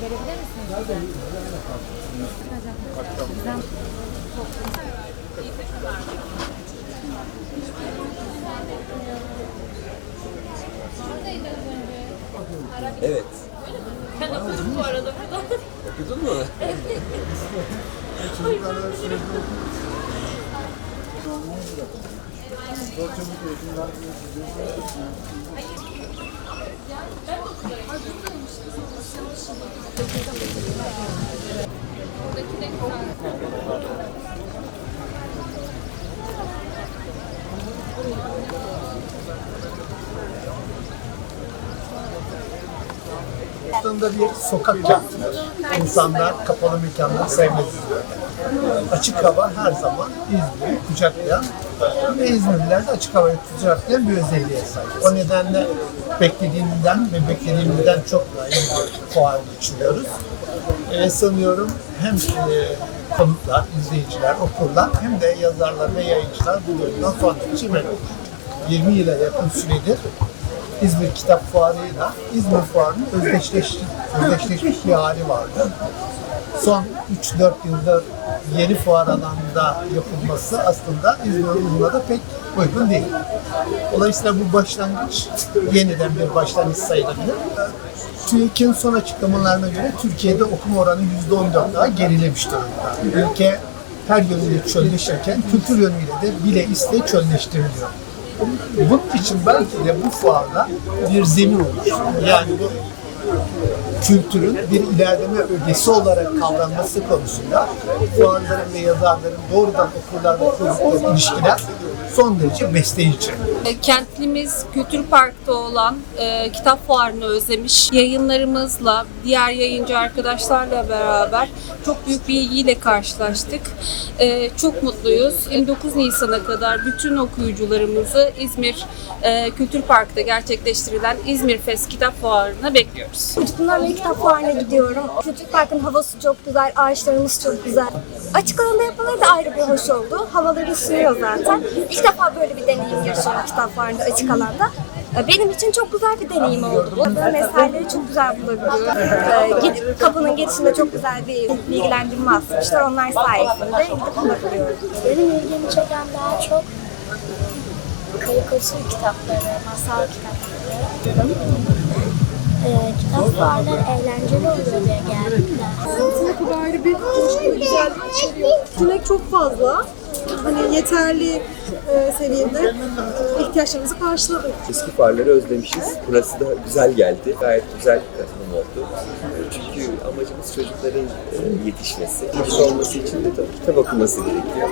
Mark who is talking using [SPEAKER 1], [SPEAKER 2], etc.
[SPEAKER 1] verebilir misiniz bize? Bizden
[SPEAKER 2] Evet.
[SPEAKER 3] Ben okudum bu arada burada.
[SPEAKER 2] Okudun mu?
[SPEAKER 4] Aslında bir sokak kentidir. İnsanlar kapalı mekanları sevmez. Açık hava her zaman İzmir'i kucaklayan ve İzmirliler de açık havayı kucaklayan bir özelliğe sahip. O nedenle beklediğimden ve beklediğimizden çok daha iyi bir fuar geçiriyoruz. Ee, sanıyorum hem e, konuklar, izleyiciler, okurlar hem de yazarlar ve yayıncılar bu bölümden son derece memnun. 20 yıla yakın süredir İzmir Kitap Fuarı'yla İzmir Fuarı'nın özdeşleş, özdeşleşmiş bir hali vardı. Son 3-4 yıldır yeni fuar alanında yapılması aslında İzmir ruhuna da pek uygun değil. Dolayısıyla bu başlangıç yeniden bir başlangıç sayılabilir. TÜİK'in son açıklamalarına göre Türkiye'de okuma oranı %14 daha gerilemiş durumda. Ülke her yönüyle çölleşirken kültür yönüyle de bile iste çölleştiriliyor. Bunun için belki de bu fuarda bir zemin olur. Yani bu kültürün bir ilerleme ögesi olarak kavranması konusunda fuarların ve yazarların doğrudan okurlarla ilişkiler son derece besleyici.
[SPEAKER 3] E, Kentlimiz Kültür Park'ta olan e, kitap fuarını özlemiş. Yayınlarımızla, diğer yayıncı arkadaşlarla beraber çok büyük bir ilgiyle karşılaştık. E, çok mutluyuz. 29 Nisan'a kadar bütün okuyucularımızı İzmir e, Kültür Park'ta gerçekleştirilen İzmir Fest Kitap Fuarı'na bekliyoruz.
[SPEAKER 5] Çocukluğumdan beri kitap fuarına gidiyorum. Kültür Park'ın havası çok güzel, ağaçlarımız çok güzel. Açık alanda yapmaları da ayrı bir hoş oldu. Havaları ısınıyor zaten. İlk defa böyle bir deneyim yaşıyorum kitap fuarında açık alanda. Ee, Benim için çok güzel bir deneyim oldu bu. Böyle eserleri çok güzel bulabiliyorum. Ee, kapının girişinde çok güzel bir bilgilendirme asmışlar. Onlar sayesinde gidip bulabiliyorum.
[SPEAKER 6] Benim ilgimi çeken daha çok karikatür kitapları, masal kitapları. Ee, kitap fuarları eğlenceli oluyor diye geldim de.
[SPEAKER 7] Sınıfı ayrı bir coşku güzellik içeriyor. Seçenek çok fazla. Hani yeterli e, seviyede e, ihtiyaçlarımızı karşıladık.
[SPEAKER 2] Eski farları özlemişiz. Burası da güzel geldi. Gayet güzel bir katılım oldu. Çünkü amacımız çocukların e, yetişmesi. Çocuk olması için de tabii kitap okuması gerekiyor.